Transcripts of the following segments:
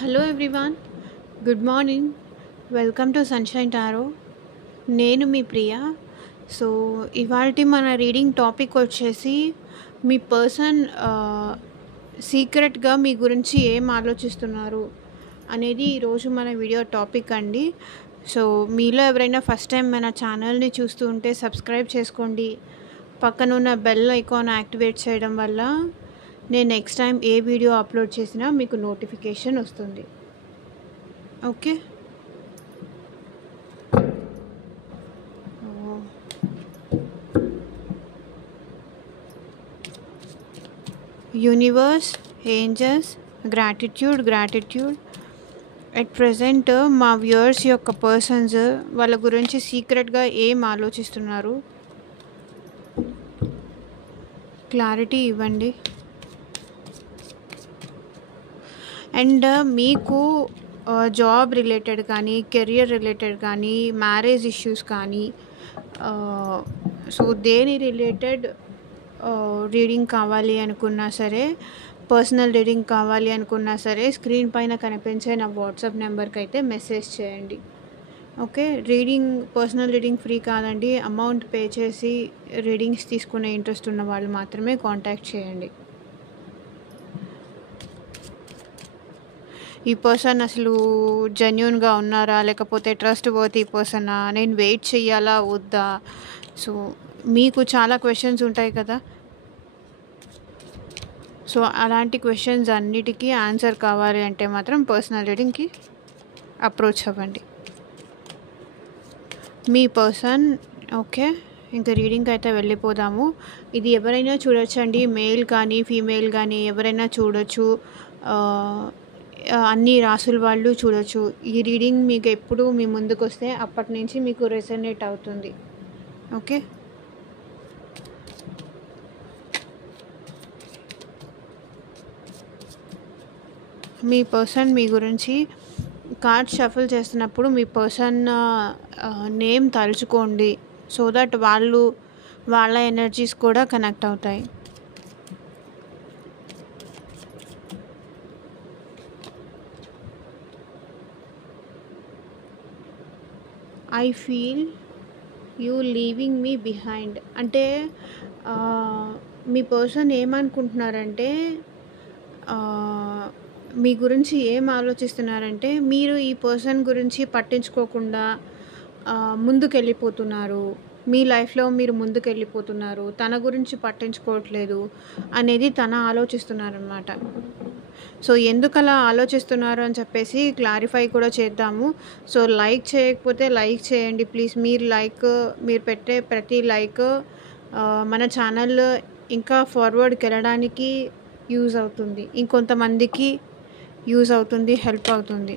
Hello everyone, good morning. Welcome to sunshine tarot. నేను మీ ప్రియ. So ఇవాల్టి మన రీడింగ్ టాపిక్ వచ్చేసి మీ పర్సన్ సీక్రెట్గా మీ గురించి ఏం ఆలోచిస్తున్నారు అనేది ఈరోజు మన వీడియో టాపిక్ అండి. సో మీలో ఎవరైనా ఫస్ట్ టైం మన ఛానల్ని చూస్తూ ఉంటే సబ్స్క్రైబ్ చేసుకోండి. పక్కన ఉన్న బెల్ ఐకాన్ యాక్టివేట్ చేయడం వల్ల నేను నెక్స్ట్ టైం ఏ వీడియో అప్లోడ్ చేసినా మీకు నోటిఫికేషన్ వస్తుంది. Okay, universe, angels, gratitude at present మా వ్యూయర్స్ యొక్క పర్సన్స్ వాళ్ళ గురించి సీక్రెట్గా ఏం ఆలోచిస్తున్నారు, క్లారిటీ ఇవ్వండి. అండ్ మీకు జాబ్ రిలేటెడ్ కానీ, కెరియర్ రిలేటెడ్ కానీ, మ్యారేజ్ ఇష్యూస్ కానీ, సో దేని రిలేటెడ్ రీడింగ్ కావాలి అనుకున్నా సరే, పర్సనల్ రీడింగ్ కావాలి అనుకున్నా సరే, స్క్రీన్ పైన కనిపించే నా వాట్సాప్ నెంబర్కి అయితే మెసేజ్ చేయండి. ఓకే, పర్సనల్ రీడింగ్ ఫ్రీ కాదండి. అమౌంట్ పే చేసి రీడింగ్స్ తీసుకునే ఇంట్రెస్ట్ ఉన్న వాళ్ళు మాత్రమే కాంటాక్ట్ చేయండి. ఈ పర్సన్ అసలు జెన్యూన్గా ఉన్నారా, లేకపోతే ట్రస్ట్ వర్తీ పర్సనా, నేను వెయిట్ చేయాలా వద్దా? సో మీకు చాలా క్వశ్చన్స్ ఉంటాయి కదా. సో అలాంటి క్వశ్చన్స్ అన్నిటికీ ఆన్సర్ కావాలి అంటే మాత్రం పర్సనల్ రీడింగ్కి అప్రోచ్ అవ్వండి. మీ పర్సన్ ఓకే, ఇంకా రీడింగ్కి అయితే వెళ్ళిపోదాము. ఇది ఎవరైనా చూడొచ్చండి, మేల్ కానీ ఫీమేల్ కానీ ఎవరైనా చూడొచ్చు. అన్ని రాసుల వాళ్ళు చూడొచ్చు. ఈ రీడింగ్ మీకు ఎప్పుడు మీ ముందుకు వస్తే అప్పటి నుంచి మీకు రెసనేట్ అవుతుంది. ఓకే, మీ పర్సన్ మీ గురించి కార్డ్ షఫల్ చేస్తున్నప్పుడు మీ పర్సన్ నేమ్ తలుచుకోండి. సో దట్ వాళ్ళ ఎనర్జీస్ కూడా కనెక్ట్ అవుతాయి. I feel you leaving me behind అంటే మీ పర్సన్ ఏమనుకుంటున్నారంటే, మీ గురించి ఏం ఆలోచిస్తున్నారంటే, మీరు ఈ పర్సన్ గురించి పట్టించుకోకుండా ముందుకెళ్ళిపోతున్నారు. మీ లైఫ్లో మీరు ముందుకెళ్ళిపోతున్నారు, తన గురించి పట్టించుకోవట్లేదు అనేది తన ఆలోచిస్తున్నారనమాట. సో ఎందుకు అలా ఆలోచిస్తున్నారు అని చెప్పేసి క్లారిఫై కూడా చేద్దాము. సో లైక్ చేయకపోతే లైక్ చేయండి ప్లీజ్. మీరు పెట్టే ప్రతి లైక్ మన ఛానల్ ఇంకా ఫార్వర్డ్కి వెళ్ళడానికి యూజ్ అవుతుంది, ఇంకొంతమందికి యూజ్ అవుతుంది, హెల్ప్ అవుతుంది.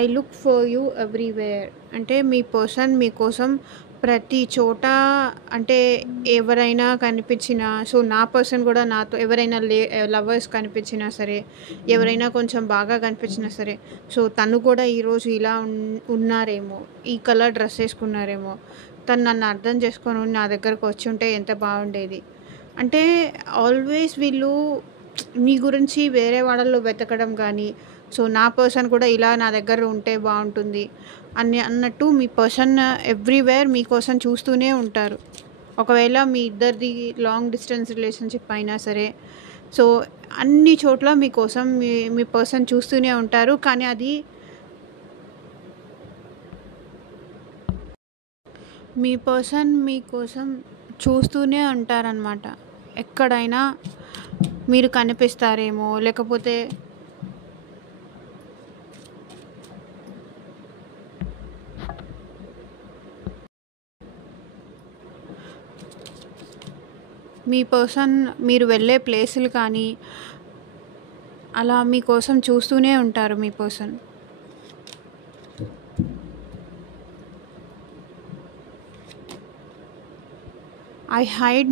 I look for you everywhere అంటే మీ పర్సన్ మీకోసం ప్రతి చోట, అంటే ఎవరైనా కనిపించినా, సో నా పర్సన్ కూడా నాతో ఎవరైనా లవర్స్ కనిపించినా సరే, ఎవరైనా కొంచెం బాగా కనిపించినా సరే, సో తను కూడా ఈరోజు ఇలా ఉన్నారేమో, ఈ కలర్ డ్రెస్ వేసుకున్నారేమో, తను నన్ను అర్థం చేసుకొని నా దగ్గరకు వచ్చి ఉంటే ఎంత బాగుండేది అంటే ఆల్వేస్ వీళ్ళు మీ గురించి వేరే వాళ్ళల్లో వెతకడం కానీ, సో నా పర్సన్ కూడా ఇలా నా దగ్గర ఉంటే బాగుంటుంది అన్నట్టు మీ పర్సన్ ఎవ్రీవేర్ మీకోసం చూస్తూనే ఉంటారు. ఒకవేళ మీ ఇద్దరిది లాంగ్ డిస్టెన్స్ రిలేషన్షిప్ అయినా సరే, సో అన్ని చోట్ల మీకోసం మీ పర్సన్ చూస్తూనే ఉంటారు. కానీ అది మీ పర్సన్ మీకోసం చూస్తూనే ఉంటారనమాట. ఎక్కడైనా మీరు కనిపిస్తారేమో, లేకపోతే మీ పర్సన్ మీరు వెళ్ళే ప్లేసులు కానీ అలా మీకోసం చూస్తూనే ఉంటారు మీ person. I hide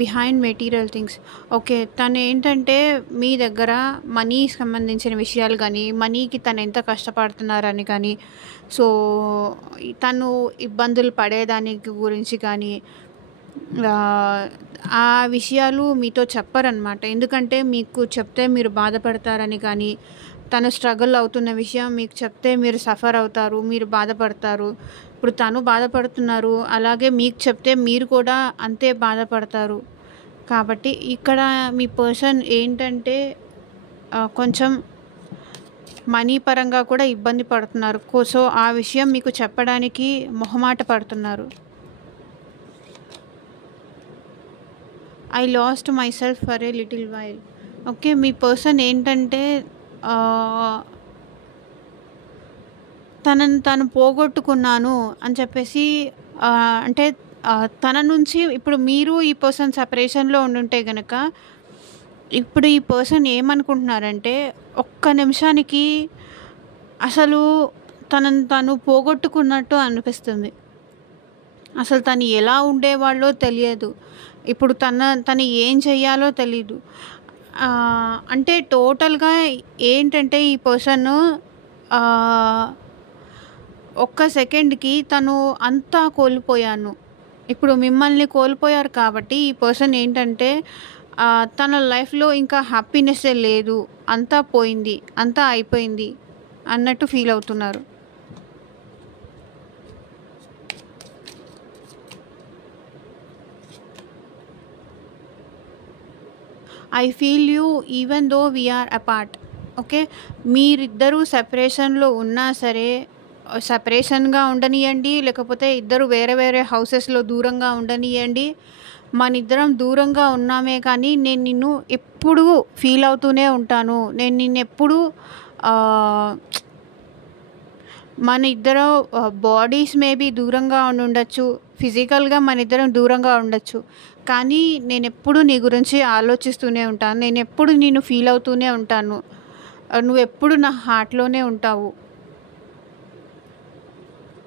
behind material things. Okay. తనేంటంటే మీ దగ్గర మనీకి సంబంధించిన విషయాలు గానీ, మనీకి తనెంత కష్టపడుతున్నారని కానీ, సో, తను ఇబ్బందులు పడేదానికి గురించి కానీ, ఆహ్, ఆ విషయాలు మీతో చెప్పరనమాట. ఎందుకంటే మీకు చెప్తే మీరు బాధపడతారని కానీ, తను స్ట్రగుల్ అవుతున్న విషయం మీకు చెప్తే మీరు సఫర్ అవుతారు, మీరు బాధపడతారు. ఇప్పుడు తను బాధపడుతున్నారు, అలాగే మీకు చెప్తే మీరు కూడా అంతే బాధపడతారు. కాబట్టి ఇక్కడ మీ పర్సన్ ఏంటంటే కొంచెం మనీ పరంగా కూడా ఇబ్బంది పడుతున్నారు. సో, ఆ విషయం మీకు చెప్పడానికి మొహమాట పడుతున్నారు. I lost my self for a little while. Okay. Me person ఏంటంటే తనను తాను పోగొట్టుకున్నాను అని చెప్పేసి అంటే తన నుంచి ఇప్పుడు మీరు ఈ పర్సన్ సెపరేషన్‌లో ఉండుంటే గనక, ఇప్పుడు ఈ పర్సన్ ఏమనుకుంటున్నారంటే, ఒక్క నిమిషానికి అసలు తనను తాను పోగొట్టుకున్నట్టు అనిపిస్తుంది. అసలు తను ఎలా ఉండేవాళ్ళో తెలియదు. ఇప్పుడు తను ఏం చెయ్యాలో తెలీదు. అంటే టోటల్‌గా ఏంటంటే ఈ పర్సను ఒక్క సెకండ్‌కి తను అంతా కోల్పోయాను. ఇప్పుడు మిమ్మల్ని కోల్పోయారు కాబట్టి ఈ పర్సన్ ఏంటంటే తన లైఫ్‌లో ఇంకా హ్యాపీనెస్సే లేదు. అంతా పోయింది. అంతా అయిపోయింది అన్నట్టు ఫీల్ అవుతున్నారు. I feel you even though we are apart. Okay. మీరిద్దరూ సెపరేషన్‌లో ఉన్నా సరే, సెపరేషన్‌గా ఉండనియండి, లేకపోతే ఇద్దరు వేరే వేరే హౌసెస్‌లో దూరంగా ఉండనియండి. మనిద్దరం దూరంగా ఉన్నామే కానీ నేను నిన్ను ఎప్పుడూ ఫీల్ అవుతూనే ఉంటాను. నేను నిన్నెప్పుడూ మన ఇద్దరం బాడీస్ మేబీ దూరంగా ఉండుండొచ్చు. ఫిజికల్‌గా మనిద్దరం దూరంగా ఉండొచ్చు. కానీ నేనెప్పుడూ నీ గురించి ఆలోచిస్తూనే ఉంటాను. నేనెప్పుడు నిన్ను ఫీల్ అవుతూనే ఉంటాను. నువ్వెప్పుడు నా హార్ట్‌లోనే ఉంటావు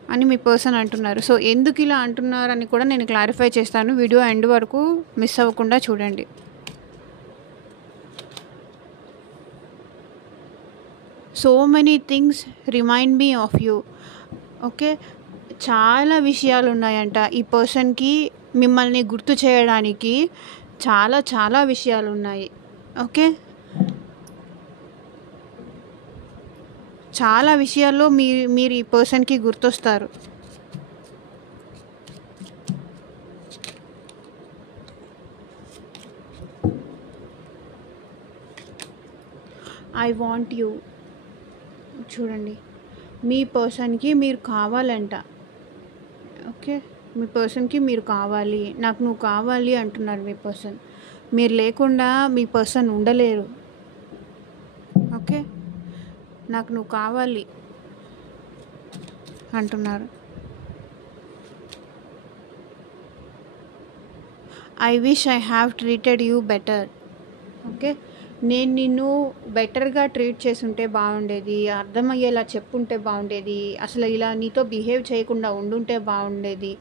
అని మీ పర్సన్ అంటున్నారు. సో, ఎందుకు ఇలా అంటున్నారని కూడా నేను క్లారిఫై చేస్తాను. వీడియో ఎండ్ వరకు మిస్ అవ్వకుండా చూడండి. So many things remind me of you. Okay. చాలా విషయాలు ఉన్నాయంట ఈ పర్సన్‌కి మిమ్మల్ని గుర్తు చేయడానికి. చాలా చాలా విషయాలు ఉన్నాయి. ఓకే. చాలా విషయాల్లో మీరు ఈ పర్సన్‌కి గుర్తొస్తారు. I want you. చూడండి, మీ పర్సన్‌కి మీరు కావాలంట. ఓకే. మీ పర్సన్‌కి మీరు కావాలి. నాకు నువ్వు కావాలి అంటున్నారు మీ పర్సన్. మీరు లేకుండా మీ పర్సన్ ఉండలేరు. ఓకే. నాకు నువ్వు కావాలి అంటున్నారు. I wish I have treated you better. Okay. నేను నిన్ను బెటర్‌గా ట్రీట్ చేసుంటే బాగుండేది. అర్థమయ్యేలా చెప్పుంటే బాగుండేది. అసలు ఇలా నీతో బిహేవ్ చేయకుండా ఉండుంటే బాగుండేది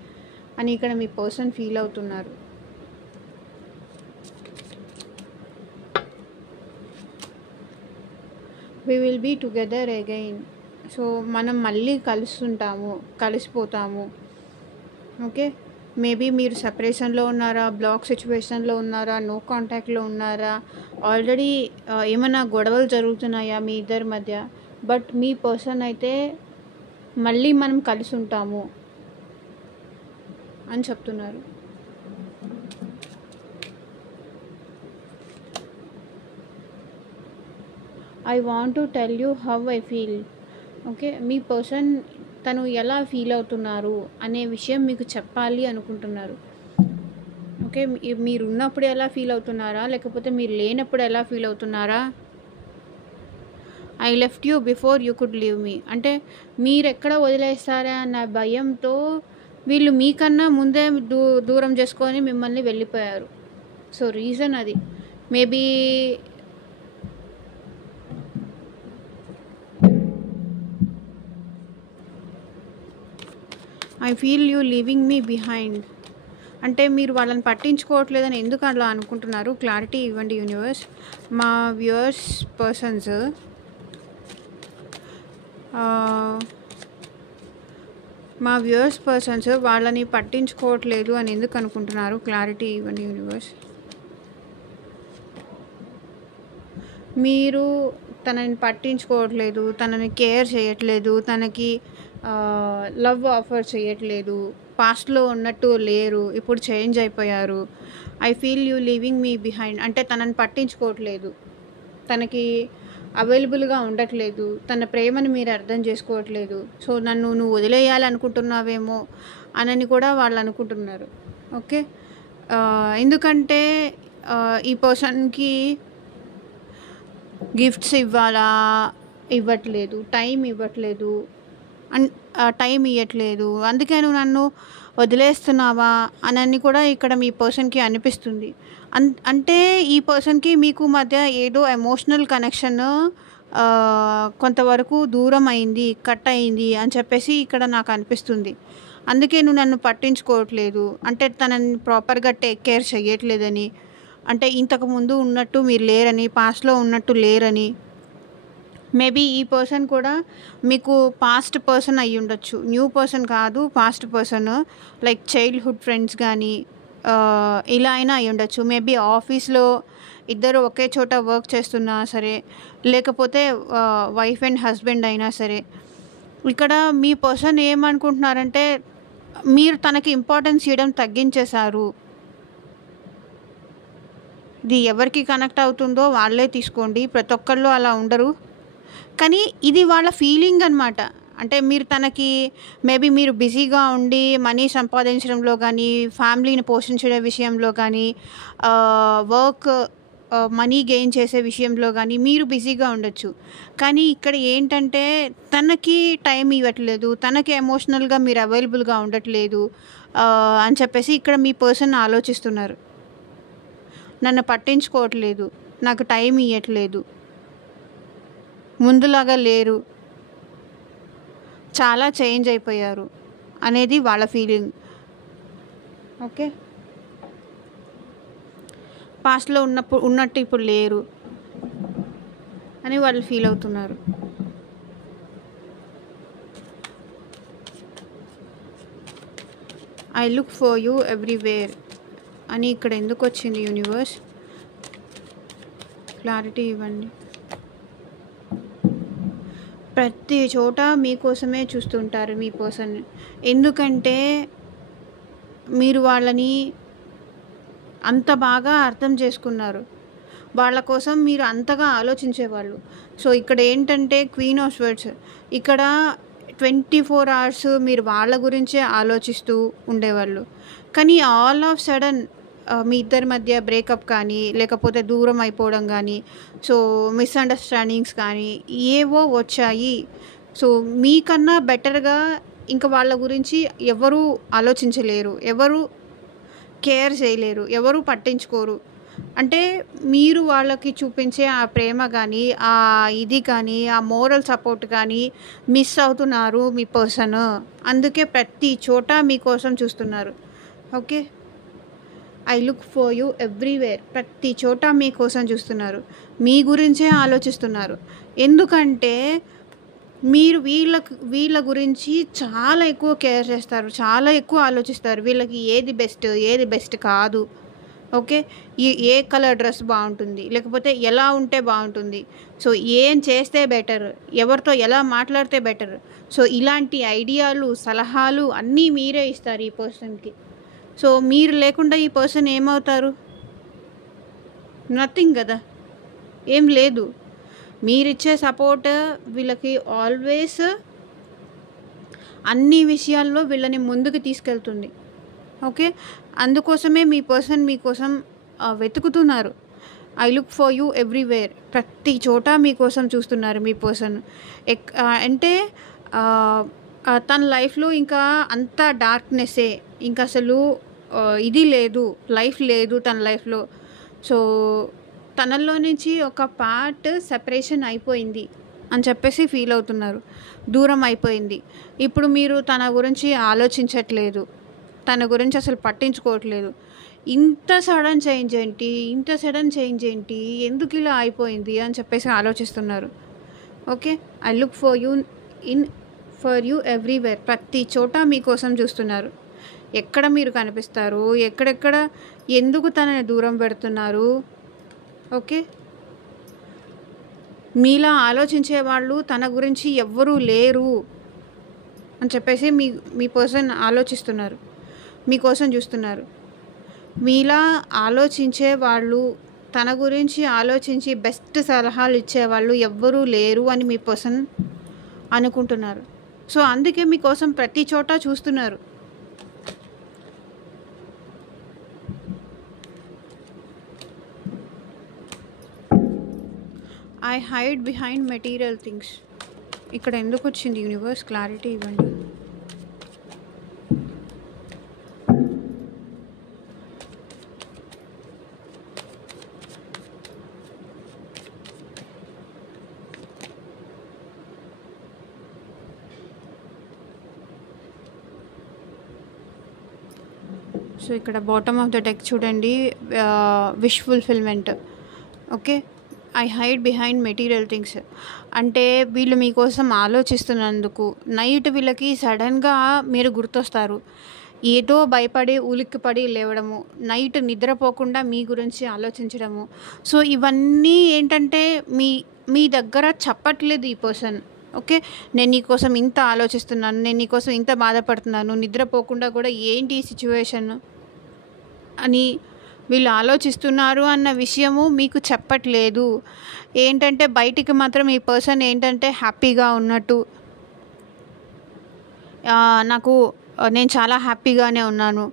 అని ఇక్కడ మీ పర్సన్ ఫీల్ అవుతున్నారు. We will be together again. So, మనం మళ్ళీ కలిసిపోతాము. ఓకే. మేబీ మీరు సెపరేషన్‌లో ఉన్నారా, బ్లాక్ సిచ్యువేషన్‌లో ఉన్నారా, నో కాంటాక్ట్‌లో ఉన్నారా, ఆల్రెడీ ఏమైనా గొడవలు జరుగుతున్నాయా మీ ఇద్దరి మధ్య? బట్ మీ పర్సన్ అయితే మళ్ళీ మనం కలిసి ఉంటాము అని చెప్తున్నారు. I want to tell you how I feel. Okay. Me person తను ఎలా ఫీల్ అవుతున్నారు అనే విషయం మీకు చెప్పాలి అనుకుంటున్నారు. ఓకే. మీరు ఉన్నప్పుడు ఎలా ఫీల్ అవుతున్నారా, లేకపోతే మీరు లేనప్పుడు ఎలా ఫీల్ అవుతున్నారా? I left you before you could leave me. అంటే మీరెక్కడ వదిలేస్తారా అన్న భయంతో వీళ్ళు మీకన్నా ముందే దూరం చేసుకొని మిమ్మల్ని వెళ్ళిపోయారు. సో, రీజన్ అది. Maybe I feel you leaving me behind. అంటే మీరు వాళ్ళని పట్టించుకోవట్లేదని ఎందుకు అలా అనుకుంటున్నారు? క్లారిటీ ఇవ్వండి యూనివర్స్. మా వ్యూవర్స్ పర్సన్స్ వాళ్ళని పట్టించుకోవట్లేదు అని ఎందుకు అనుకుంటున్నారు? క్లారిటీ ఇవ్వండి యూనివర్స్. మీరు తనని పట్టించుకోవట్లేదు, తనని కేర్ చేయట్లేదు, తనకి లవ్ ఆఫర్ చేయట్లేదు, పాస్ట్లో ఉన్నట్టు లేరు, ఇప్పుడు చేంజ్ అయిపోయారు. I feel you leaving me behind అంటే తనని పట్టించుకోవట్లేదు, తనకి అవైలబుల్గా ఉండట్లేదు, తన ప్రేమను మీరు అర్థం చేసుకోవట్లేదు. సో నువ్వు వదిలేయాలనుకుంటున్నావేమో అని కూడా వాళ్ళు అనుకుంటున్నారు. ఓకే, ఎందుకంటే ఈ పర్సన్కి గిఫ్ట్స్ ఇవ్వట్లేదు, టైం ఇవ్వట్లేదు, టైం ఇవ్వట్లేదు. అందుకే నువ్వు నన్ను వదిలేస్తున్నావా అని కూడా ఇక్కడ మీ పర్సన్కి అనిపిస్తుంది. అంటే ఈ పర్సన్కి మీకు మధ్య ఏదో ఎమోషనల్ కనెక్షన్ కొంతవరకు దూరం అయింది, కట్ అయింది అని చెప్పేసి ఇక్కడ నాకు అనిపిస్తుంది. అందుకే నువ్వు నన్ను పట్టించుకోవట్లేదు అంటే తనని ప్రాపర్గా టేక్ కేర్ చేయట్లేదని, అంటే ఇంతకుముందు ఉన్నట్టు మీరు లేరని, పాస్ట్లో ఉన్నట్టు లేరని. మేబీ ఈ పర్సన్ కూడా మీకు పాస్ట్ పర్సన్ అయ్యి ఉండొచ్చు, న్యూ పర్సన్ కాదు, past person. Like childhood friends కానీ ఇలా అయినా అయ్యి ఉండొచ్చు. మేబీ ఆఫీస్లో ఇద్దరు ఒకే చోట వర్క్ చేస్తున్నా సరే, లేకపోతే వైఫ్ అండ్ హస్బెండ్ అయినా సరే. ఇక్కడ మీ పర్సన్ ఏమనుకుంటున్నారంటే మీరు తనకి ఇంపార్టెన్స్ ఇవ్వడం తగ్గించేశారు. ఇది ఎవరికి కనెక్ట్ అవుతుందో వాళ్ళే తీసుకోండి, ప్రతి ఒక్కళ్ళు అలా ఉండరు. కానీ ఇది వాళ్ళ ఫీలింగ్ అనమాట. అంటే మీరు తనకి మేబీ మీరు బిజీగా ఉండి మనీ సంపాదించడంలో కానీ, ఫ్యామిలీని పోషించే విషయంలో కానీ, వర్క్ మనీ గెయిన్ చేసే విషయంలో కానీ మీరు బిజీగా ఉండొచ్చు. కానీ ఇక్కడ ఏంటంటే తనకి టైం ఇవ్వట్లేదు, తనకి ఎమోషనల్గా మీరు అవైలబుల్గా ఉండట్లేదు అని చెప్పేసి ఇక్కడ మీ పర్సన్ ఆలోచిస్తున్నారు. నన్ను పట్టించుకోవట్లేదు, నాకు టైం ఇవ్వట్లేదు, ముందులాగా లేరు, చాలా చేంజ్ అయిపోయారు అనేది వాళ్ళ ఫీలింగ్. ఓకే, పాస్ట్లో ఉన్నట్టు ఇప్పుడు లేరు అని వాళ్ళు ఫీల్ అవుతున్నారు. I look for you everywhere అని ఇక్కడ ఎందుకు వచ్చింది యూనివర్స్? క్లారిటీ ఇవ్వండి. ప్రతి చోట మీకోసమే చూస్తుంటారు మీ పర్సన్. ఎందుకంటే మీరు వాళ్ళని అంత బాగా అర్థం చేసుకున్నారు, వాళ్ళ కోసం మీరు అంతగా ఆలోచించేవాళ్ళు. సో ఇక్కడ ఏంటంటే క్వీన్ ఆఫ్ స్వర్డ్స్, ఇక్కడ 24 hours మీరు వాళ్ళ గురించే ఆలోచిస్తూ ఉండేవాళ్ళు. కానీ ఆల్ ఆఫ్ సడన్ మీ ఇద్దరి మధ్య బ్రేకప్ కానీ, లేకపోతే దూరం అయిపోవడం కానీ, సో మిస్అండర్స్టాండింగ్స్ కానీ ఏవో వచ్చాయి. సో మీకన్నా బెటర్గా ఇంకా వాళ్ళ గురించి ఎవరు ఆలోచించలేరు, ఎవరు కేర్ చేయలేరు, ఎవరు పట్టించుకోరు. అంటే మీరు వాళ్ళకి చూపించే ఆ ప్రేమ కానీ, ఆ ఇది కానీ, ఆ మోరల్ సపోర్ట్ కానీ మిస్ అవుతున్నారు మీ పర్సన్. అందుకే ప్రతి చోట మీకోసం చూస్తున్నారు. Okay, I look for you everywhere, ప్రతి చోట మీకోసం చూస్తున్నారు, మీ గురించే ఆలోచిస్తున్నారు. ఎందుకంటే మీరు వీళ్ళ గురించి చాలా ఎక్కువ కేర్ చేస్తారు, చాలా ఎక్కువ ఆలోచిస్తారు. వీళ్ళకి ఏది బెస్ట్ కాదు. ఓకే, ఏ కలర్ డ్రెస్ బాగుంటుంది, లేకపోతే ఎలా ఉంటే బాగుంటుంది, సో ఏం చేస్తే బెటర్, ఎవరితో ఎలా మాట్లాడితే బెటర్, సో ఇలాంటి ఐడియాలు, సలహాలు అన్నీ మీరే ఇస్తారు ఈ పర్సన్కి. సో మీరు లేకుండా ఈ పర్సన్ ఏమవుతారు? నథింగ్ కదా, ఏం లేదు. మీరిచ్చే సపోర్ట్ వీళ్ళకి ఆల్వేస్ అన్ని విషయాల్లో వీళ్ళని ముందుకు తీసుకెళ్తుంది. ఓకే, అందుకోసమే మీ పర్సన్ మీకోసం వెతుకుతున్నారు. I look for you everywhere, ప్రతి చోట మీకోసం చూస్తున్నారు మీ పర్సన్. అంటే తన లైఫ్లో ఇంకా అంతా డార్క్నెస్సే, ఇంకా అసలు ఇది లేదు, లైఫ్ లేదు తన లైఫ్లో. సో తనలో నుంచి ఒక పార్ట్ సెపరేషన్ అయిపోయింది అని చెప్పేసి ఫీల్ అవుతున్నారు, దూరం అయిపోయింది. ఇప్పుడు మీరు తన గురించి ఆలోచించట్లేదు, తన గురించి అసలు పట్టించుకోవట్లేదు. ఇంత సడన్ చేంజ్ ఏంటి? ఇంత సడన్ చేంజ్ ఏంటి? ఎందుకు ఇలా అయిపోయింది అని చెప్పేసి ఆలోచిస్తున్నారు. Okay. I look for you everywhere. ప్రతి చోట మీకోసం చూస్తున్నారు. ఎక్కడ మీరు కనిపిస్తారు? ఎక్కడెక్కడ ఎందుకు తనని దూరం పెడుతున్నారు? ఓకే. మీలా ఆలోచించే వాళ్ళు తన గురించి ఎవ్వరూ లేరు అని చెప్పేసి మీ పర్సన్ ఆలోచిస్తున్నారు. మీకోసం చూస్తున్నారు. మీలా ఆలోచించే వాళ్ళు, తన గురించి ఆలోచించి బెస్ట్ సలహాలు ఇచ్చేవాళ్ళు ఎవ్వరూ లేరు అని మీ పర్సన్ అనుకుంటున్నారు. సో అందుకే మీకోసం ప్రతి చోట చూస్తున్నారు. I hide behind material things. ఇక్కడ ఎందుకు వచ్చింది యూనివర్స్? క్లారిటీ ఇవ్వండి. సో ఇక్కడ బాటమ్ ఆఫ్ ద డెక్ చూడండి, wish fulfilment. Okay. I hide behind material things అంటే వీళ్ళు మీకోసం ఆలోచిస్తున్నందుకు నైట్ వీళ్ళకి సడన్గా మీరు గుర్తొస్తారు. ఏదో భయపడి ఉలిక్కిపడి లేవడము, నైట్ నిద్రపోకుండా మీ గురించి ఆలోచించడము. సో ఇవన్నీ ఏంటంటే మీ దగ్గర చెప్పట్లేదు ఈ పర్సన్. ఓకే. నేను నీకోసం ఇంత ఆలోచిస్తున్నాను, నేను నీకోసం ఇంత బాధపడుతున్నాను, నిద్రపోకుండా కూడా ఏంటి ఈ సిచ్యువేషన్ అని వీళ్ళు ఆలోచిస్తున్నారు అన్న విషయము మీకు చెప్పట్లేదు. ఏంటంటే బయటికి మాత్రం ఈ పర్సన్ ఏంటంటే హ్యాపీగా ఉన్నట్టు, నేను చాలా హ్యాపీగానే ఉన్నాను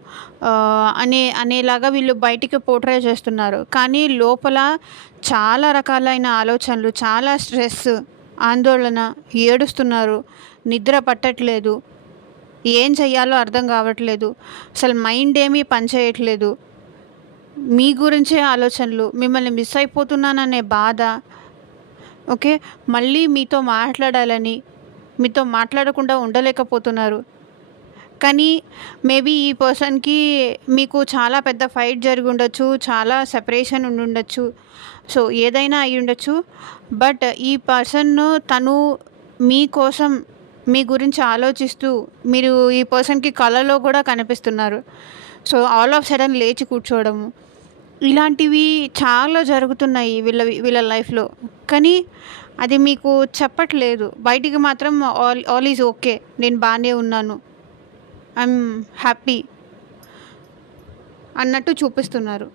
అనేలాగా వీళ్ళు బయటికి పోర్ట్రే చేస్తున్నారు. కానీ లోపల చాలా రకాలైన ఆలోచనలు, చాలా స్ట్రెస్, ఆందోళన, ఏడుస్తున్నారు, నిద్ర పట్టట్లేదు, ఏం చెయ్యాలో అర్థం కావట్లేదు, అసలు మైండ్ ఏమీ పనిచేయట్లేదు, మీ గురించే ఆలోచనలు, మిమ్మల్ని మిస్ అయిపోతున్నాననే బాధ. ఓకే. మళ్ళీ మీతో మాట్లాడాలని, మీతో మాట్లాడకుండా ఉండలేకపోతున్నారు. కానీ మేబీ ఈ పర్సన్కి మీకు చాలా పెద్ద ఫైట్ జరిగి ఉండొచ్చు, చాలా సెపరేషన్ ఉండి ఉండొచ్చు, సో ఏదైనా అయి ఉండొచ్చు. బట్ ఈ పర్సన్ తను మీకోసం, మీ గురించి ఆలోచిస్తూ మీరు ఈ పర్సన్కి కళలో కూడా కనిపిస్తున్నారు. సో ఆల్ ఆఫ్ సడన్ లేచి కూర్చోవడము, ఇలాంటివి చాలా జరుగుతున్నాయి వీళ్ళ లైఫ్లో. కానీ అది మీకు చెప్పట్లేదు. బయటికి మాత్రం ఆల్ ఈజ్ ఓకే, నేను బాగానే ఉన్నాను, ఐఎమ్ హ్యాపీ అన్నట్టు చూపిస్తున్నారు.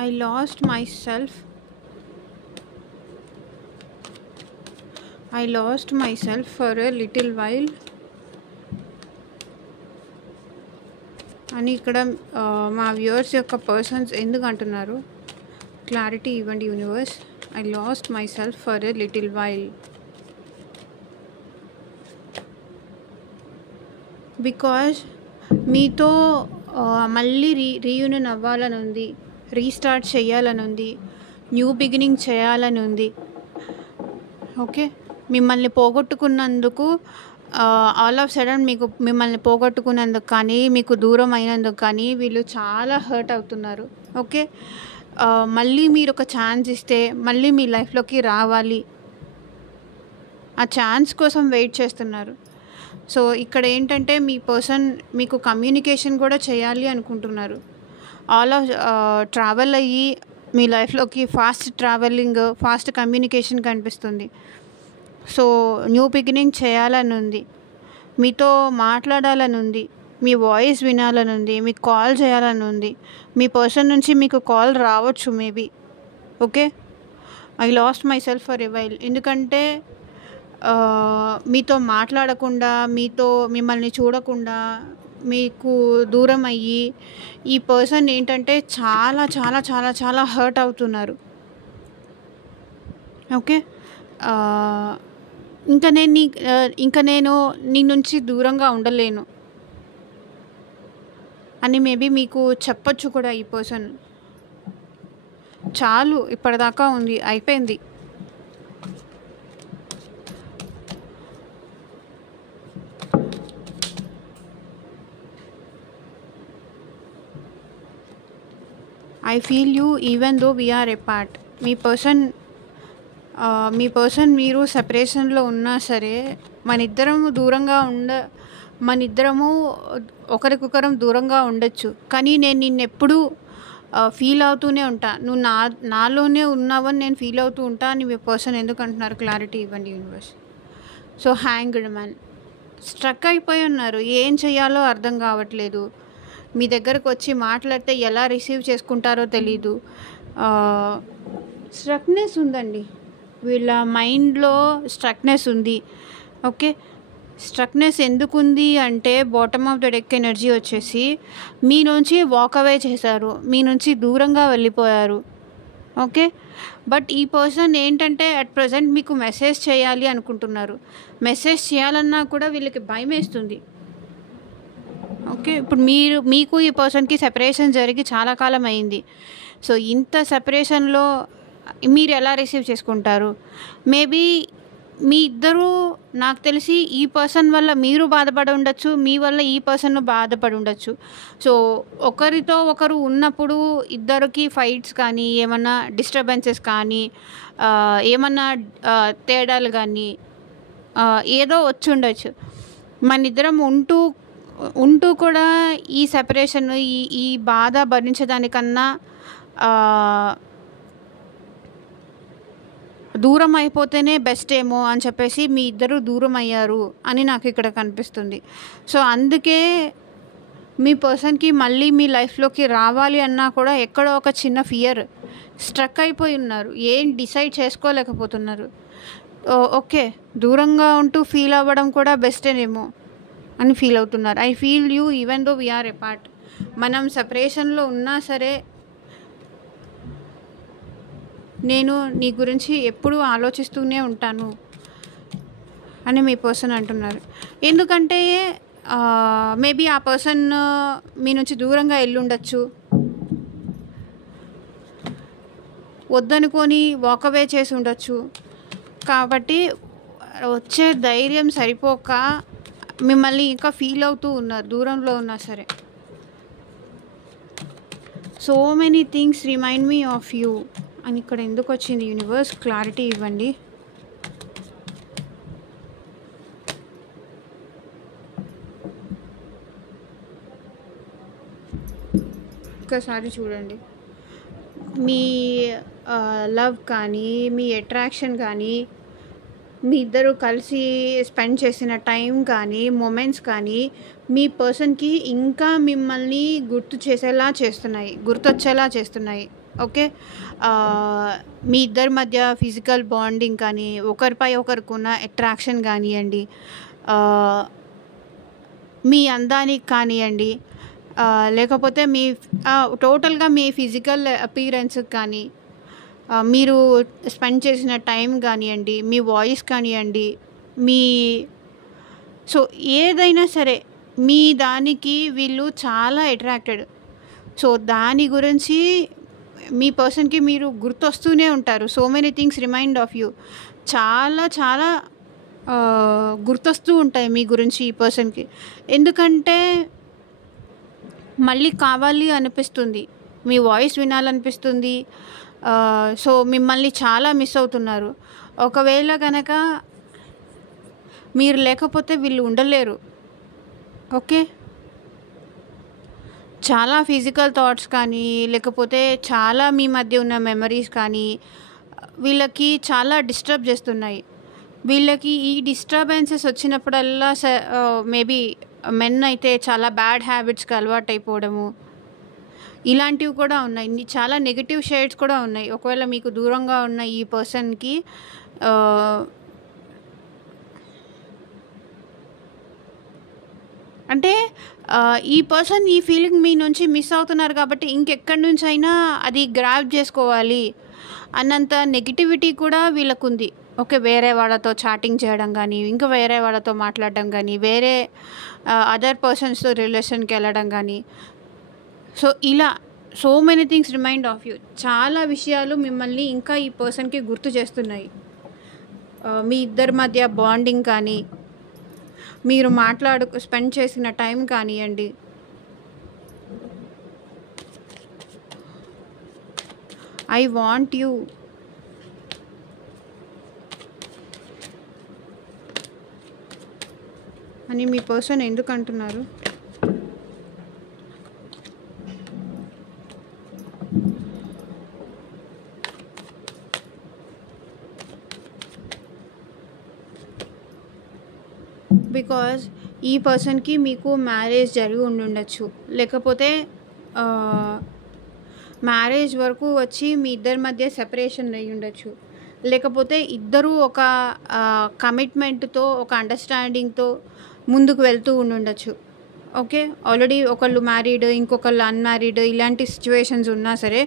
I lost myself for a little while అని ఇక్కడ మా వ్యూవర్స్ యొక్క పర్సన్స్ ఎందుకు అంటున్నారు? క్లారిటీ ఇవ్వండి universe. I lost my self for a little while because మీతో మళ్ళీ రీయూనియన్ అవ్వాలని ఉంది, రీస్టార్ట్ చేయాలని ఉంది, న్యూ బిగినింగ్ చేయాలని ఉంది. ఓకే. మిమ్మల్ని పోగొట్టుకున్నందుకు, ఆల్ ఆఫ్ సడన్ మిమ్మల్ని పోగొట్టుకున్నందుకు కానీ, మీకు దూరం అయినందుకు కానీ వీళ్ళు చాలా హర్ట్ అవుతున్నారు. ఓకే. మళ్ళీ మీరు ఒక ఛాన్స్ ఇస్తే మళ్ళీ మీ లైఫ్లోకి రావాలి, ఆ ఛాన్స్ కోసం వెయిట్ చేస్తున్నారు. సో ఇక్కడ ఏంటంటే మీ పర్సన్ మీకు కమ్యూనికేషన్ కూడా చేయాలి అనుకుంటున్నారు. ఆల్ ఆఫ్ ట్రావెల్ అయ్యి మీ లైఫ్లోకి ఫాస్ట్ ట్రావెలింగ్, ఫాస్ట్ కమ్యూనికేషన్ కనిపిస్తుంది. సో న్యూ బిగినింగ్ చేయాలని ఉంది, మీతో మాట్లాడాలని ఉంది, మీ వాయిస్ వినాలని ఉంది, మీకు కాల్ చేయాలని ఉంది, మీ పర్సన్ నుంచి మీకు కాల్ రావచ్చు maybe. Okay. I lost my self for a while ఎందుకంటే మీతో మాట్లాడకుండా, మిమ్మల్ని చూడకుండా మీకు దూరం అయ్యి ఈ పర్సన్ ఏంటంటే చాలా చాలా చాలా చాలా హర్ట్ అవుతున్నారు. ఓకే. ఇంకా నేను నీ నుంచి దూరంగా ఉండలేను అని మేబీ మీకు చెప్పొచ్చు కూడా ఈ పర్సన్. చాలు ఇప్పటిదాకా ఉంది, అయిపోయింది. I feel you even though we are apart. మీ పర్సన్ మీరు సెపరేషన్లో ఉన్నా సరే మనిద్దరము ఒకరికొకరం దూరంగా ఉండొచ్చు, కానీ నేను నిన్నెప్పుడు ఫీల్ అవుతూనే ఉంటా. నువ్వు నాలోనే ఉన్నావని నేను ఫీల్ అవుతూ ఉంటా అని మీ పర్సన్ ఎందుకు అంటున్నారు? క్లారిటీ ఇవ్వండి universe. So hanged man struck అయిపోయి ఉన్నారు, ఏం చేయాలో అర్థం కావట్లేదు. మీ దగ్గరకు వచ్చి మాట్లాడితే ఎలా రిసీవ్ చేసుకుంటారో తెలీదు. స్ట్రక్నెస్ ఉందండి, వీళ్ళ మైండ్లో స్ట్రక్నెస్ ఉంది. ఓకే, స్ట్రక్నెస్ ఎందుకు ఉంది అంటే bottom of the deck energy వచ్చేసి మీ నుంచి వాక్ అవే చేశారు, మీ నుంచి దూరంగా వెళ్ళిపోయారు. ఓకే, బట్ ఈ పర్సన్ ఏంటంటే అట్ ప్రజెంట్ మీకు మెసేజ్ చేయాలి అనుకుంటున్నారు. మెసేజ్ చేయాలన్నా కూడా వీళ్ళకి భయం వేస్తుంది. ఓకే, ఇప్పుడు మీకు ఈ పర్సన్కి సెపరేషన్ జరిగి చాలా కాలం అయింది. సో ఇంత సెపరేషన్లో మీరు ఎలా రిసీవ్ చేసుకుంటారు? మేబీ మీ ఇద్దరు, నాకు తెలిసి ఈ పర్సన్ వల్ల మీరు బాధపడి ఉండొచ్చు, మీ వల్ల ఈ పర్సన్ బాధపడి ఉండొచ్చు. సో ఒకరితో ఒకరు ఉన్నప్పుడు ఇద్దరికి ఫైట్స్ కానీ, ఏమన్నా డిస్టర్బెన్సెస్ కానీ, ఏమన్నా తేడాలు కానీ ఏదో వచ్చి ఉండొచ్చు. మన ఇద్దరం ఉంటూ కూడా ఈ సెపరేషన్, ఈ బాధ భరించడానికన్నా దూరం అయిపోతేనే బెస్ట్ ఏమో అని చెప్పేసి మీ ఇద్దరు దూరం అయ్యారు అని నాకు ఇక్కడ కనిపిస్తుంది. సో అందుకే మీ పర్సన్కి మళ్ళీ మీ లైఫ్లోకి రావాలి అన్నా కూడా ఎక్కడో ఒక చిన్న ఫియర్, స్ట్రక్ అయిపోయి ఉన్నారు, ఏం డిసైడ్ చేసుకోలేకపోతున్నారు. ఓకే, దూరంగా ఉంటూ ఫీల్ అవ్వడం కూడా బెస్టేనేమో అని ఫీల్ అవుతున్నారు. I feel you even though we are apart. మనం సెపరేషన్లో ఉన్నా సరే నేను నీ గురించి ఎప్పుడూ ఆలోచిస్తూనే ఉంటాను అని మీ పర్సన్ అంటున్నారు. ఎందుకంటే మేబీ ఆ పర్సన్ మీ నుంచి దూరంగా వెళ్ళుండొచ్చు, వద్దనుకొని వాకవే చేసి ఉండొచ్చు. కాబట్టి వచ్చే ధైర్యం సరిపోక మిమ్మల్ని ఇంకా ఫీల్ అవుతూ ఉన్నారు దూరంలో ఉన్నా సరే. So many things remind me of you అని ఇక్కడ ఎందుకు వచ్చింది? యూనివర్స్ క్లారిటీ ఇవ్వండి. ఒక్కసారి చూడండి, మీ లవ్ కానీ, మీ అట్రాక్షన్ కానీ, మీ ఇద్దరు కలిసి స్పెండ్ చేసిన టైం కానీ, మూమెంట్స్ కానీ మీ పర్సన్కి ఇంకా మిమ్మల్ని గుర్తొచ్చేలా చేస్తున్నాయి. ఓకే, మీ ఇద్దరి మధ్య ఫిజికల్ బాండింగ్ కానీ, ఒకరిపై ఒకరికున్న అట్రాక్షన్ కానివ్వండి, మీ అందానికి కానివ్వండి, లేకపోతే మీ టోటల్గా మీ ఫిజికల్ అపీరెన్స్కి కానీ, మీరు స్పెండ్ చేసిన టైం కానివ్వండి, మీ వాయిస్ కానివ్వండి, సో ఏదైనా సరే మీ దానికి వీళ్ళు చాలా అట్రాక్టెడ్. సో దాని గురించి మీ పర్సన్కి మీరు గుర్తొస్తూనే ఉంటారు. So many things remind of you, చాలా చాలా గుర్తొస్తూ ఉంటాయి మీ గురించి ఈ పర్సన్కి. ఎందుకంటే మళ్ళీ కావాలి అనిపిస్తుంది, మీ వాయిస్ వినాలనిపిస్తుంది. సో మిమ్మల్ని చాలా మిస్ అవుతున్నారు. ఒకవేళ కనుక మీరు లేకపోతే వీళ్ళు ఉండలేరు. ఓకే, చాలా ఫిజికల్ థాట్స్ కానీ, లేకపోతే చాలా మీ మధ్య ఉన్న మెమరీస్ కానీ వీళ్ళకి చాలా డిస్టర్బ్ చేస్తున్నాయి. వీళ్ళకి ఈ డిస్టర్బెన్సెస్ వచ్చినప్పుడల్లా మేబీ మెన్ అయితే చాలా బ్యాడ్ హ్యాబిట్స్కి అలవాటు అయిపోవడము, ఇలాంటివి కూడా ఉన్నాయి. చాలా నెగిటివ్ షేడ్స్ కూడా ఉన్నాయి. ఒకవేళ మీకు దూరంగా ఉన్న ఈ పర్సన్కి అంటే ఈ పర్సన్ ఈ ఫీలింగ్ మీ నుంచి మిస్ అవుతున్నారు కాబట్టి ఇంకెక్కడి నుంచి అయినా అది గ్రాబ్ చేసుకోవాలి అన్నంత నెగిటివిటీ కూడా వీళ్ళకుంది. ఓకే, వేరే వాళ్ళతో చాటింగ్ చేయడం కానీ, ఇంకా వేరే వాళ్ళతో మాట్లాడడం కానీ, వేరే అదర్ పర్సన్స్తో రిలేషన్కి వెళ్ళడం కానీ, సో ఇలా so many things remind of you. చాలా విషయాలు మిమ్మల్ని ఇంకా ఈ పర్సన్కి గుర్తు చేస్తున్నాయి. మీ ఇద్దరి మధ్య బాండింగ్ కానీ, మీరు స్పెండ్ చేసిన టైం కానివ్వండి. I want you. అని మీ పర్సన్ ఎందుకు అంటున్నారు? బికాజ్ ఈ పర్సన్కి మీకు మ్యారేజ్ జరిగి ఉండుండొచ్చు, లేకపోతే మ్యారేజ్ వరకు వచ్చి మీ ఇద్దరి మధ్య సెపరేషన్ అయ్యి ఉండొచ్చు, లేకపోతే ఇద్దరూ ఒక కమిట్మెంట్తో, ఒక అండర్స్టాండింగ్తో ముందుకు వెళ్తూ ఉండుండొచ్చు. ఓకే, ఆల్రెడీ ఒకళ్ళు మ్యారీడ్, ఇంకొకళ్ళు అన్మ్యారీడ్, ఇలాంటి సిచ్యువేషన్స్ ఉన్నా సరే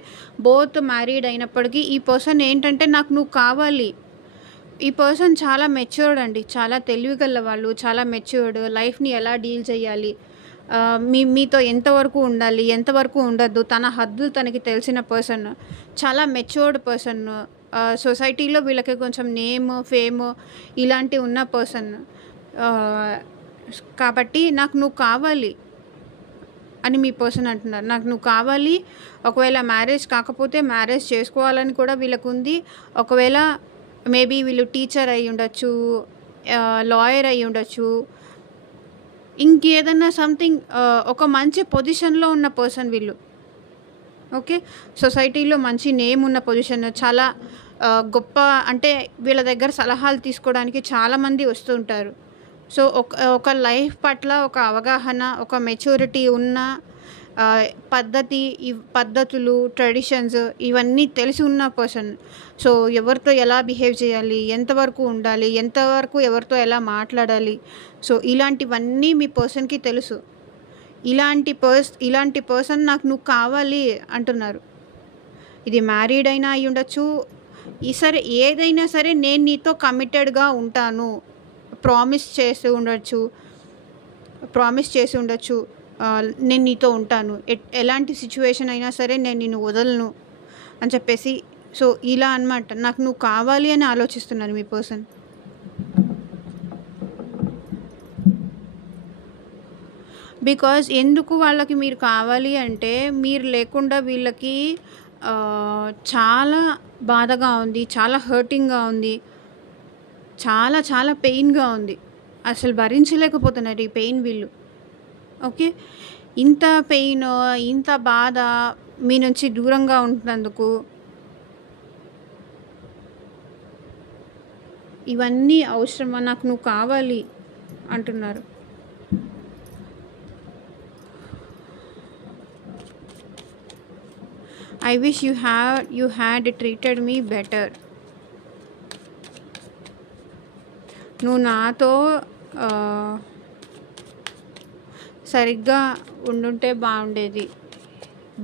బోత్ మ్యారీడ్ అయినప్పటికీ ఈ పర్సన్ ఏంటంటే నాకు నువ్వు కావాలి. ఈ పర్సన్ చాలా మెచ్యూర్డ్ అండి, చాలా తెలివిగల వాళ్ళు, చాలా మెచ్యూర్డ్. లైఫ్ని ఎలా డీల్ చేయాలి, మీతో ఎంతవరకు ఉండాలి, ఎంతవరకు ఉండద్దు, తన హద్దులు తనకి తెలిసిన పర్సన్, చాలా మెచ్యూర్డ్ పర్సన్. సొసైటీలో వీళ్ళకి కొంచెం నేమ్, ఫేమ్ ఇలాంటివి ఉన్న పర్సన్. కాబట్టి నాకు నువ్వు కావాలి అని మీ పర్సన్ అంటున్నారు. నాకు నువ్వు కావాలి. ఒకవేళ మ్యారేజ్ కాకపోతే మ్యారేజ్ చేసుకోవాలని కూడా వీళ్ళకు ఉంది. ఒకవేళ మేబీ వీళ్ళు టీచర్ అయి ఉండొచ్చు, లాయర్ అయి ఉండొచ్చు, ఇంకేదన్నా సంథింగ్ ఒక మంచి పొజిషన్లో ఉన్న పర్సన్ వీళ్ళు. ఓకే, సొసైటీలో మంచి నేమ్ ఉన్న పొజిషన్, చాలా గొప్ప, అంటే వీళ్ళ దగ్గర సలహాలు తీసుకోవడానికి చాలామంది వస్తూ ఉంటారు. సో ఒక లైఫ్ పట్ల ఒక అవగాహన, ఒక మెచ్యూరిటీ ఉన్న పద్ధతులు, ట్రెడిషన్స్ ఇవన్నీ తెలిసి ఉన్న పర్సన్. సో ఎవరితో ఎలా బిహేవ్ చేయాలి, ఎంతవరకు ఉండాలి, ఎంతవరకు ఎవరితో ఎలా మాట్లాడాలి, సో ఇలాంటివన్నీ మీ పర్సన్కి తెలుసు. ఇలాంటి పర్సన్ నాకు నువ్వు కావాలి అంటున్నారు. ఇది మ్యారీడ్ అయినా అయి ఉండొచ్చు, సరే ఏదైనా సరే నేను నీతో కమిటెడ్గా ఉంటాను, ప్రామిస్ చేసి ఉండొచ్చు, నేను నీతో ఉంటాను, ఎలాంటి సిచ్యువేషన్ అయినా సరే నేను నిన్ను వదలను అని చెప్పేసి. సో ఇలా అన్నమాట, నాకు నువ్వు కావాలి అని ఆలోచిస్తున్నారు మీ పర్సన్. బికాజ్ ఎందుకు వాళ్ళకి మీరు కావాలి అంటే, మీరు లేకుండా వీళ్ళకి చాలా బాధగా ఉంది, చాలా హర్టింగ్గా ఉంది, చాలా చాలా పెయిన్గా ఉంది. అసలు భరించలేకపోతున్నారు ఈ పెయిన్ వీళ్ళు. ఓకే, ఇంత పెయిన్, ఇంత బాధ మీ నుంచి దూరంగా ఉంటున్నందుకు ఇవన్నీ అవసరమా, నాకు నువ్వు కావాలి అంటున్నారు. I wish you had treated me better. నువ్వు నాతో సరిగ్గా ఉండుంటే బాగుండేది,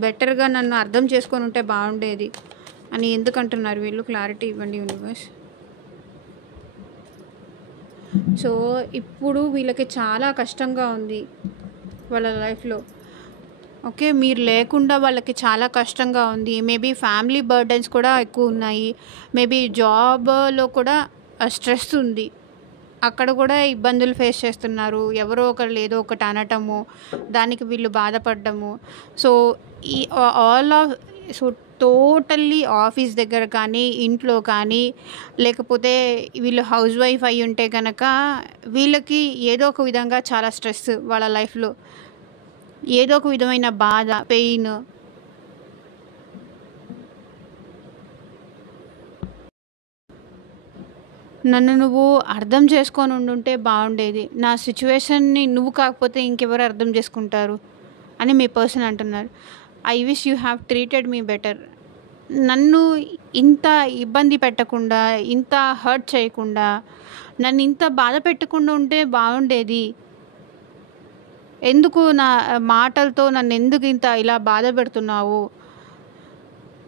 బెటర్గా నన్ను అర్థం చేసుకొని ఉంటే బాగుండేది అని ఎందుకంటున్నారు వీళ్ళు? క్లారిటీ ఇవ్వండి యూనివర్స్. సో ఇప్పుడు వీళ్ళకి చాలా కష్టంగా ఉంది వాళ్ళ లైఫ్లో. ఓకే, మీరు లేకుండా వాళ్ళకి చాలా కష్టంగా ఉంది. మేబీ ఫ్యామిలీ బర్డెన్స్ కూడా ఎక్కువ ఉన్నాయి, మేబీ జాబ్లో కూడా స్ట్రెస్ ఉంది, అక్కడ కూడా ఇబ్బందులు ఫేస్ చేస్తున్నారు. ఎవరో ఒకరు ఏదో ఒకటి అనటము, దానికి వీళ్ళు బాధపడ్డము. సో టోటల్లీ ఆఫీస్ దగ్గర కానీ, ఇంట్లో కానీ, లేకపోతే వీళ్ళు హౌస్ వైఫ్ అయి ఉంటే కనుక వీళ్ళకి ఏదో ఒక విధంగా చాలా స్ట్రెస్, వాళ్ళ లైఫ్లో ఏదో ఒక విధమైన బాధ, పెయిన్. నన్ను నువ్వు అర్థం చేసుకొని ఉండుంటే బాగుండేది, నా సిచ్యువేషన్ని నువ్వు కాకపోతే ఇంకెవరు అర్థం చేసుకుంటారు అని మీ పర్సన్ అంటున్నారు. I wish you have treated me better. నన్ను ఇంత ఇబ్బంది పెట్టకుండా, ఇంత హర్ట్ చేయకుండా, నన్ను ఇంత బాధ పెట్టకుండా ఉంటే బాగుండేది. ఎందుకు నా మాటలతో నన్ను ఎందుకు ఇలా బాధ పెడుతున్నావు,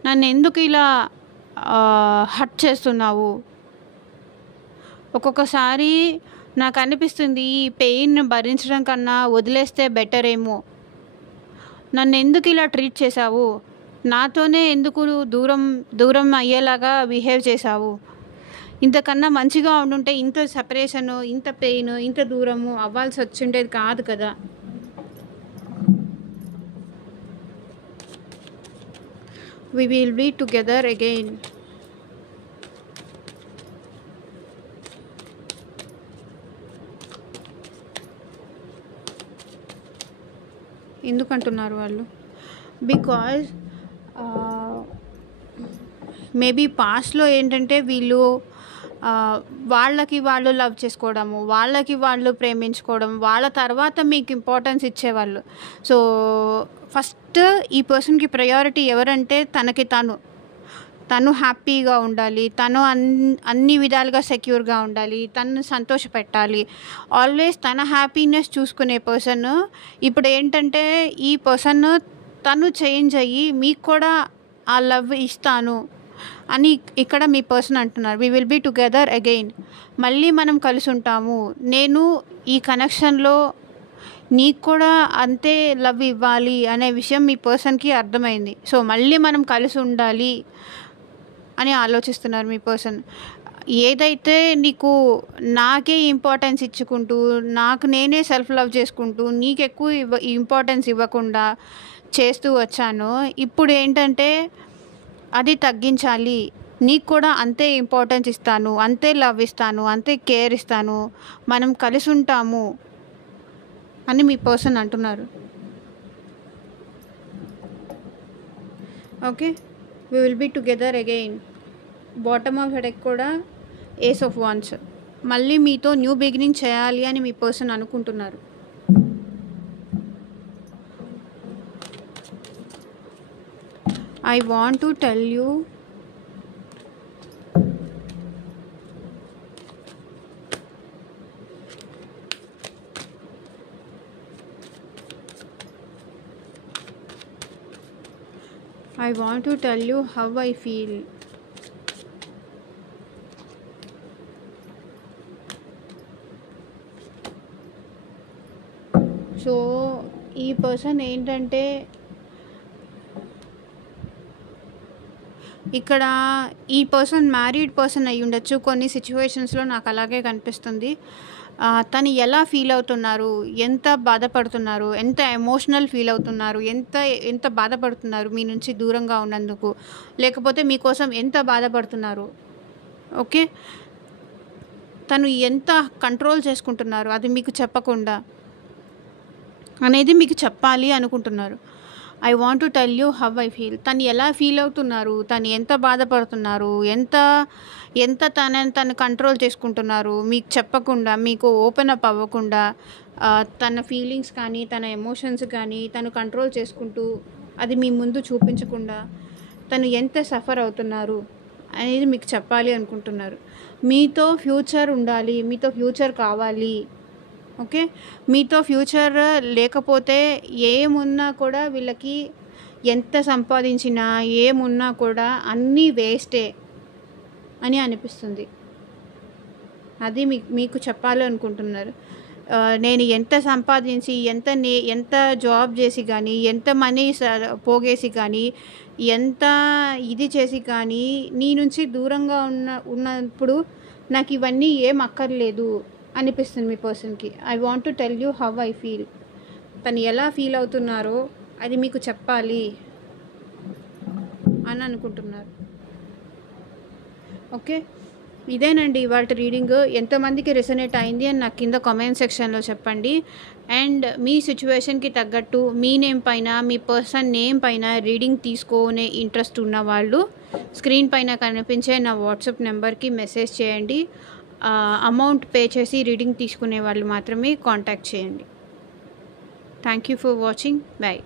నన్ను ఎందుకు ఇలా హర్ట్ చేస్తున్నావు? ఒక్కొక్కసారి నాకు అనిపిస్తుంది ఈ పెయిన్ భరించడం కన్నా వదిలేస్తే బెటర్ ఏమో. నన్ను ఎందుకు ఇలా ట్రీట్ చేశావు, నాతోనే ఎందుకు దూరం దూరం అయ్యేలాగా బిహేవ్ చేశావు, ఇంతకన్నా మంచిగా ఉండుంటే ఇంత సెపరేషను, ఇంత పెయిన్, ఇంత దూరము అవ్వాల్సి వచ్చిండేది కాదు కదా. We will be together again. ఎందుకంటున్నారు వాళ్ళు? బికాజ్ మేబీ పాస్ట్లో ఏంటంటే వీళ్ళు వాళ్ళకి వాళ్ళు లవ్ చేసుకోవడము, వాళ్ళకి వాళ్ళు ప్రేమించుకోవడం, వాళ్ళ తర్వాత మీకు ఇంపార్టెన్స్ ఇచ్చేవాళ్ళు. సో ఫస్ట్ ఈ పర్సన్కి ప్రయారిటీ ఎవరంటే తను హ్యాపీగా ఉండాలి, తను అన్ని విధాలుగా సెక్యూర్గా ఉండాలి, తను సంతోషపెట్టాలి, ఆల్వేస్ తన హ్యాపీనెస్ చూసుకునే పర్సన్. ఇప్పుడు ఏంటంటే ఈ పర్సన్ తను చేంజ్ అయ్యి మీకు కూడా ఆ లవ్ ఇస్తాను అని ఇక్కడ మీ పర్సన్ అంటున్నారు. We will be together again, మళ్ళీ మనం కలిసి ఉంటాము, నేను ఈ కనెక్షన్లో నీకు కూడా అంతే లవ్ ఇవ్వాలి అనే విషయం మీ పర్సన్కి అర్థమైంది. సో మళ్ళీ మనం కలిసి ఉండాలి అని ఆలోచిస్తున్నారు మీ పర్సన్. ఏదైతే నీకు నాకే ఇంపార్టెన్స్ ఇచ్చుకుంటూ, నాకు నేనే సెల్ఫ్ లవ్ చేసుకుంటూ, నీకు ఎక్కువ ఇంపార్టెన్స్ ఇవ్వకుండా చేస్తూ వచ్చానో, ఇప్పుడు ఏంటంటే అది తగ్గించాలి, నీకు కూడా అంతే ఇంపార్టెన్స్ ఇస్తాను, అంతే లవ్ ఇస్తాను, అంతే కేర్ ఇస్తాను, మనం కలిసి ఉంటాము అని మీ పర్సన్ అంటున్నారు. Okay, we will be together again. Bottom of headache కూడా ఏస్ ఆఫ్ వాన్స్, మళ్ళీ మీతో న్యూ బిగినింగ్ చేయాలి అని మీ పర్సన్ అనుకుంటున్నారు. I want to tell you how I feel. So ఈ పర్సన్ ఏంటంటే ఇక్కడ ఈ పర్సన్ మ్యారీడ్ పర్సన్ అయి ఉండొచ్చు, కొన్ని సిచ్యువేషన్స్లో నాకు అలాగే కనిపిస్తుంది. తను ఎలా ఫీల్ అవుతున్నారు, ఎంత బాధపడుతున్నారు, ఎంత ఎమోషనల్ ఫీల్ అవుతున్నారు, ఎంత బాధపడుతున్నారు మీ నుంచి దూరంగా ఉన్నందుకు, లేకపోతే మీకోసం ఎంత బాధపడుతున్నారు. ఓకే, తను ఎంత కంట్రోల్ చేసుకుంటున్నారు అది మీకు చెప్పకుండా అనేది మీకు చెప్పాలి అనుకుంటున్నారు. I want to tell you how I feel. తను ఎలా ఫీల్ అవుతున్నారు, తను ఎంత బాధపడుతున్నారు, ఎంత తను కంట్రోల్ చేసుకుంటున్నారు మీకు చెప్పకుండా, మీకు ఓపెన్ అప్ అవ్వకుండా, తన ఫీలింగ్స్ కానీ తన ఎమోషన్స్ కానీ తను కంట్రోల్ చేసుకుంటూ అది మీ ముందు చూపించకుండా తను ఎంత సఫర్ అవుతున్నారు అనేది మీకు చెప్పాలి అనుకుంటున్నారు. మీతో ఫ్యూచర్ ఉండాలి, మీతో ఫ్యూచర్ కావాలి. ఓకే, మీతో ఫ్యూచర్ లేకపోతే ఏమున్నా కూడా వీళ్ళకి, ఎంత సంపాదించినా ఏమున్నా కూడా అన్నీ వేస్టే అని అనిపిస్తుంది. అది మీకు చెప్పాలి అనుకుంటున్నారు. నేను ఎంత సంపాదించి, ఎంత జాబ్ చేసి కానీ, ఎంత మనీ పోగేసి కానీ, ఎంత ఇది చేసి కానీ నీ నుంచి దూరంగా ఉన్నప్పుడు నాకు ఇవన్నీ ఏం అక్కర్లేదు అనిపిస్తుంది మీ పర్సన్కి. I want to tell you how I feel. తను ఎలా ఫీల్ అవుతున్నారో అది మీకు చెప్పాలి అని అనుకుంటున్నారు. ఓకే, ఇదేనండి ఇవాళ రీడింగ్. ఎంతమందికి రెసనేట్ అయింది అని నాకు కింద కామెంట్ సెక్షన్లో చెప్పండి. అండ్ మీ సిచ్యువేషన్కి తగ్గట్టు మీ నేమ్ పైన, మీ పర్సన్ నేమ్ పైన రీడింగ్ తీసుకునే ఇంట్రెస్ట్ ఉన్న వాళ్ళు స్క్రీన్ పైన కనిపించే నా వాట్సాప్ నెంబర్కి మెసేజ్ చేయండి. అమౌంట్ పే చేసి రీడింగ్ తీసుకునే వాళ్ళు మాత్రమే కాంటాక్ట్ చేయండి. Thank you for watching. By.